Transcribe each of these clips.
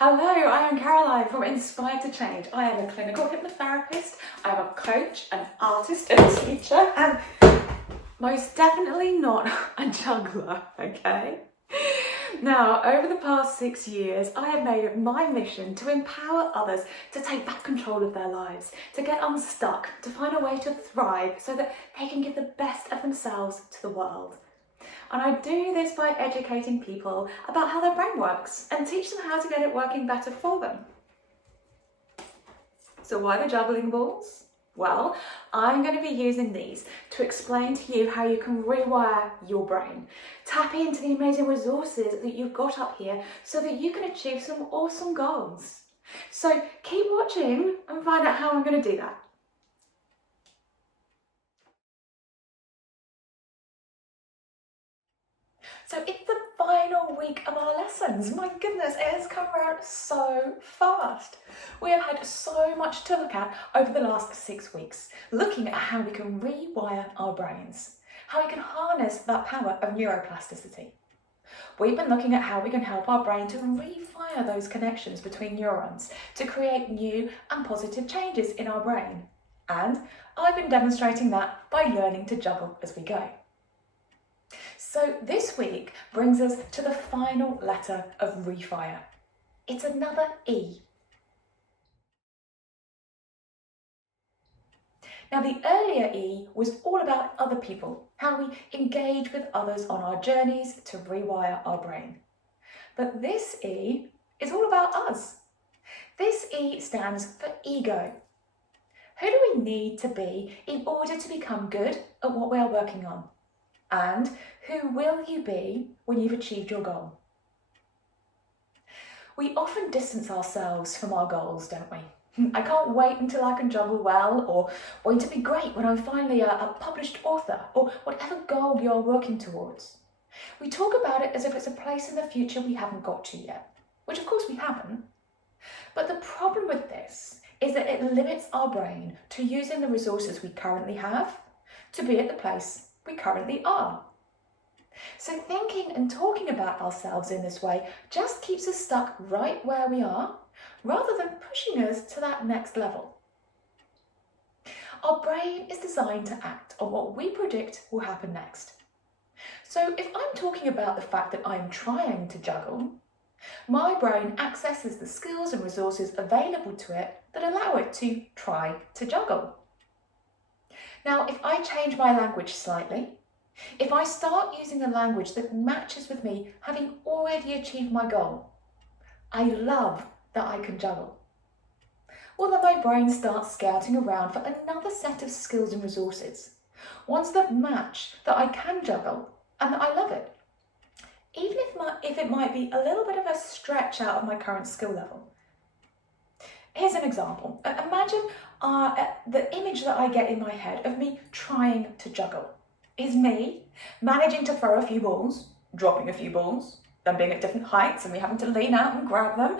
Hello, I am Caroline from Inspired to Change. I am a clinical hypnotherapist, I am a coach, an artist and a teacher, and most definitely not a juggler, okay? Now, over the past 6 years, I have made it my mission to empower others to take back control of their lives, to get unstuck, to find a way to thrive so that they can give the best of themselves to the world. And I do this by educating people about how their brain works and teach them how to get it working better for them. So why the juggling balls? Well, I'm going to be using these to explain to you how you can rewire your brain. Tap into the amazing resources that you've got up here so that you can achieve some awesome goals. So keep watching and find out how I'm going to do that. So it's the final week of our lessons. My goodness, it has come around so fast. We have had so much to look at over the last 6 weeks, looking at how we can rewire our brains, how we can harness that power of neuroplasticity. We've been looking at how we can help our brain to refire those connections between neurons to create new and positive changes in our brain. And I've been demonstrating that by learning to juggle as we go. So this week brings us to the final letter of refire. It's another E. Now the earlier E was all about other people, how we engage with others on our journeys to rewire our brain. But this E is all about us. This E stands for ego. Who do we need to be in order to become good at what we are working on? And who will you be when you've achieved your goal? We often distance ourselves from our goals, don't we? I can't wait until I can juggle well, or wait to be great when I'm finally a published author, or whatever goal you're working towards. We talk about it as if it's a place in the future we haven't got to yet, which of course we haven't. But the problem with this is that it limits our brain to using the resources we currently have to be at the place we currently are. So thinking and talking about ourselves in this way just keeps us stuck right where we are, rather than pushing us to that next level. Our brain is designed to act on what we predict will happen next. So if I'm talking about the fact that I'm trying to juggle, my brain accesses the skills and resources available to it that allow it to try to juggle. Now, if I change my language slightly, if I start using a language that matches with me having already achieved my goal, I love that I can juggle. Well, then my brain starts scouting around for another set of skills and resources, ones that match that I can juggle and that I love it, even if it might be a little bit of a stretch out of my current skill level. Here's an example. Imagine the image that I get in my head of me trying to juggle is me managing to throw a few balls, dropping a few balls, them being at different heights and me having to lean out and grab them.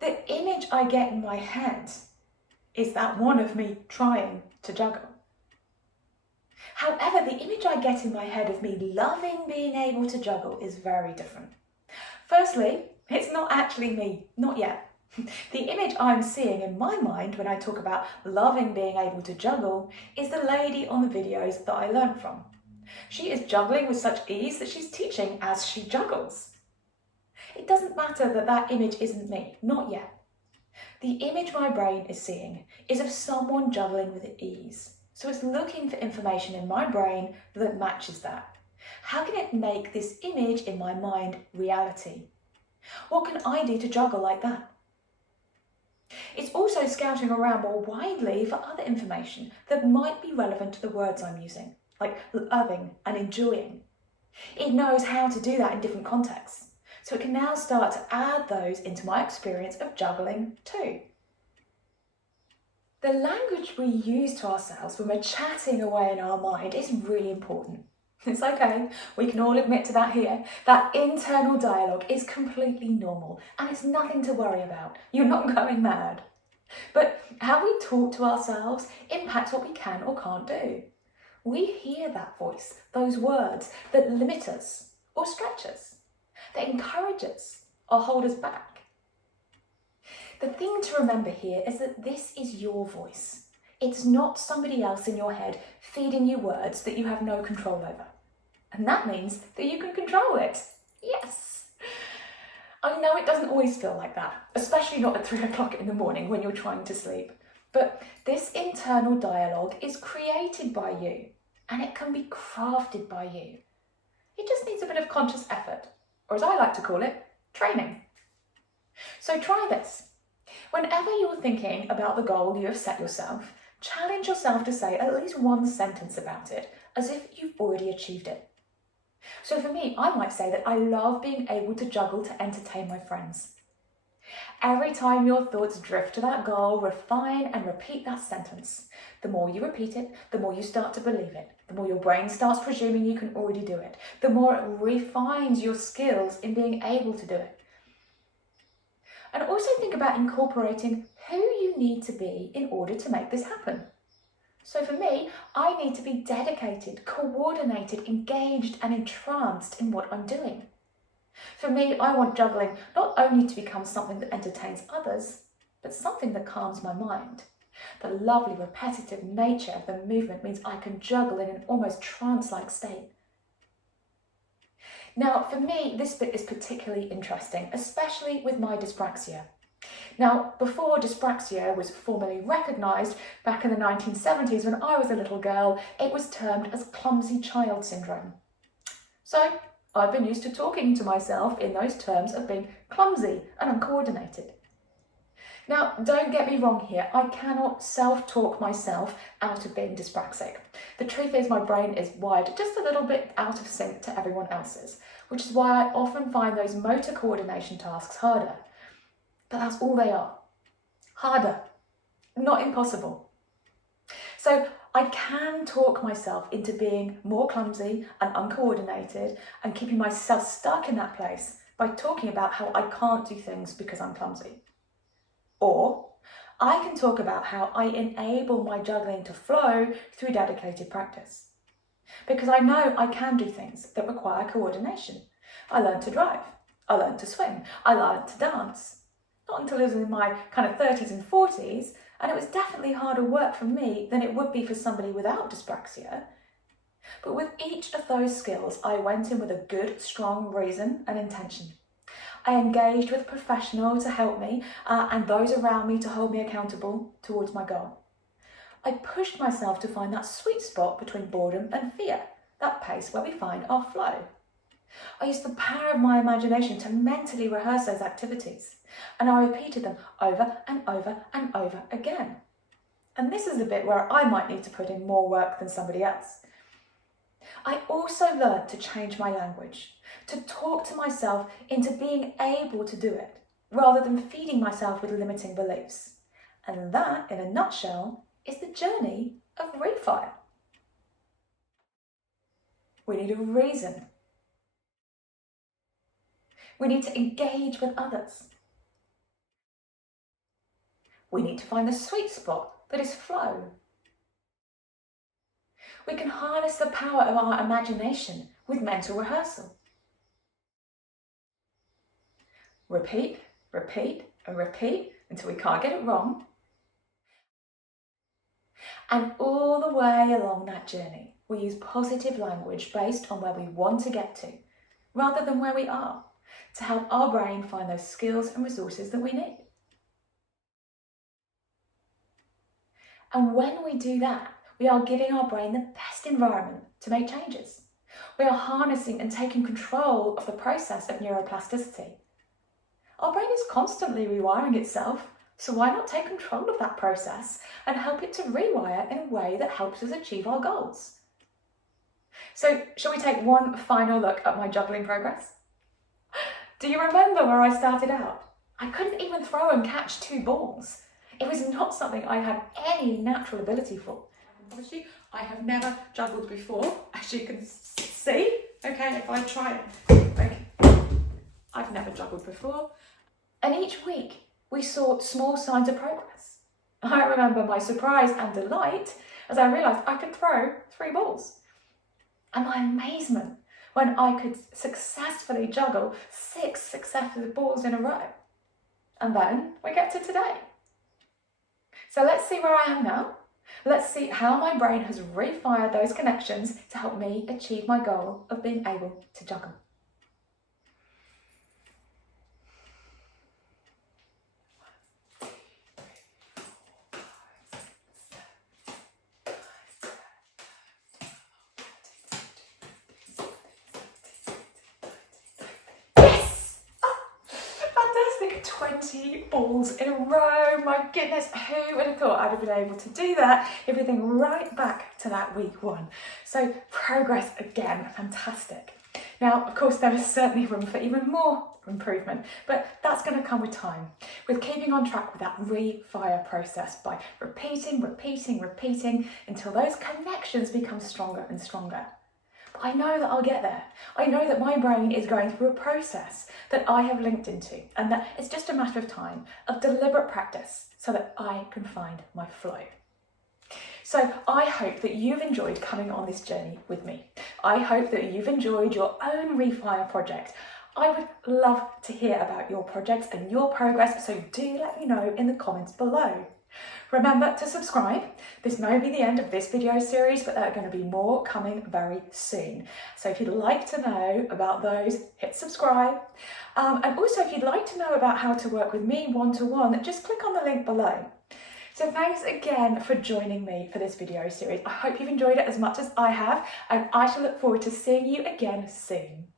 The image I get in my head is that one of me trying to juggle. However, the image I get in my head of me loving being able to juggle is very different. Firstly, it's not actually me, not yet. The image I'm seeing in my mind when I talk about loving being able to juggle is the lady on the videos that I learned from. She is juggling with such ease that she's teaching as she juggles. It doesn't matter that that image isn't me, not yet. The image my brain is seeing is of someone juggling with ease. So it's looking for information in my brain that matches that. How can it make this image in my mind reality? What can I do to juggle like that? It's also scouting around more widely for other information that might be relevant to the words I'm using, like loving and enjoying. It knows how to do that in different contexts, so it can now start to add those into my experience of juggling too. The language we use to ourselves when we're chatting away in our mind is really important. It's okay, we can all admit to that here. That internal dialogue is completely normal and it's nothing to worry about. You're not going mad. But how we talk to ourselves impacts what we can or can't do. We hear that voice, those words that limit us or stretch us, that encourage us or hold us back. The thing to remember here is that this is your voice. It's not somebody else in your head feeding you words that you have no control over. And that means that you can control it. Yes! I know it doesn't always feel like that, especially not at 3 o'clock in the morning when you're trying to sleep. But this internal dialogue is created by you, and it can be crafted by you. It just needs a bit of conscious effort, or as I like to call it, training. So try this. Whenever you're thinking about the goal you have set yourself, challenge yourself to say at least one sentence about it, as if you've already achieved it. So for me, I might say that I love being able to juggle to entertain my friends. Every time your thoughts drift to that goal, refine and repeat that sentence. The more you repeat it, the more you start to believe it. The more your brain starts presuming you can already do it. The more it refines your skills in being able to do it. And also think about incorporating who you need to be in order to make this happen. So for me, I need to be dedicated, coordinated, engaged and entranced in what I'm doing. For me, I want juggling not only to become something that entertains others, but something that calms my mind. The lovely repetitive nature of the movement means I can juggle in an almost trance-like state. Now, for me, this bit is particularly interesting, especially with my dyspraxia. Now, before dyspraxia was formally recognised back in the 1970s when I was a little girl, it was termed as clumsy child syndrome. So, I've been used to talking to myself in those terms of being clumsy and uncoordinated. Now, don't get me wrong here, I cannot self-talk myself out of being dyspraxic. The truth is my brain is wired just a little bit out of sync to everyone else's, which is why I often find those motor coordination tasks harder. But that's all they are. Harder, not impossible. So I can talk myself into being more clumsy and uncoordinated and keeping myself stuck in that place by talking about how I can't do things because I'm clumsy. Or I can talk about how I enable my juggling to flow through dedicated practice. Because I know I can do things that require coordination. I learned to drive, I learned to swim, I learned to dance. Not until I was in my kind of 30s and 40s, and it was definitely harder work for me than it would be for somebody without dyspraxia. But with each of those skills, I went in with a good, strong reason and intention. I engaged with a professional to help me and those around me to hold me accountable towards my goal. I pushed myself to find that sweet spot between boredom and fear, that place where we find our flow. I used the power of my imagination to mentally rehearse those activities, and I repeated them over and over and over again. And this is the bit where I might need to put in more work than somebody else. I also learned to change my language, to talk to myself into being able to do it, rather than feeding myself with limiting beliefs. And that, in a nutshell, is the journey of Rewire. We need a reason. We need to engage with others. We need to find the sweet spot that is flow. We can harness the power of our imagination with mental rehearsal. Repeat, repeat, and repeat until we can't get it wrong. And all the way along that journey, we use positive language based on where we want to get to, rather than where we are, to help our brain find those skills and resources that we need. And when we do that, we are giving our brain the best environment to make changes. We are harnessing and taking control of the process of neuroplasticity. Our brain is constantly rewiring itself, so why not take control of that process and help it to rewire in a way that helps us achieve our goals? So, shall we take one final look at my juggling progress? Do you remember where I started out? I couldn't even throw and catch 2 balls. It was not something I had any natural ability for. Obviously, I have never juggled before, as you can see. Okay, if I try it. Okay. I've never juggled before. And each week, we saw small signs of progress. I remember my surprise and delight as I realised I could throw 3 balls. And my amazement when I could successfully juggle 6 successive balls in a row. And then we get to today. So let's see where I am now. Let's see how my brain has refired those connections to help me achieve my goal of being able to juggle. Yes! Oh, fantastic, 20 balls in a row. My goodness, who would have thought I'd have been able to do that? Everything right back to that week 1. So progress again, fantastic. Now, of course, there is certainly room for even more improvement, but that's going to come with time, with keeping on track with that refire process by repeating until those connections become stronger and stronger. But I know that I'll get there. I know that my brain is going through a process that I have linked into, and that it's just a matter of time, of deliberate practice, so that I can find my flow. So I hope that you've enjoyed coming on this journey with me. I hope that you've enjoyed your own Rewire project. I would love to hear about your projects and your progress, so do let me know in the comments below. Remember to subscribe. This may be the end of this video series, but there are going to be more coming very soon. So if you'd like to know about those, hit subscribe. And also if you'd like to know about how to work with me one-to-one, just click on the link below. So thanks again for joining me for this video series. I hope you've enjoyed it as much as I have, and I shall look forward to seeing you again soon.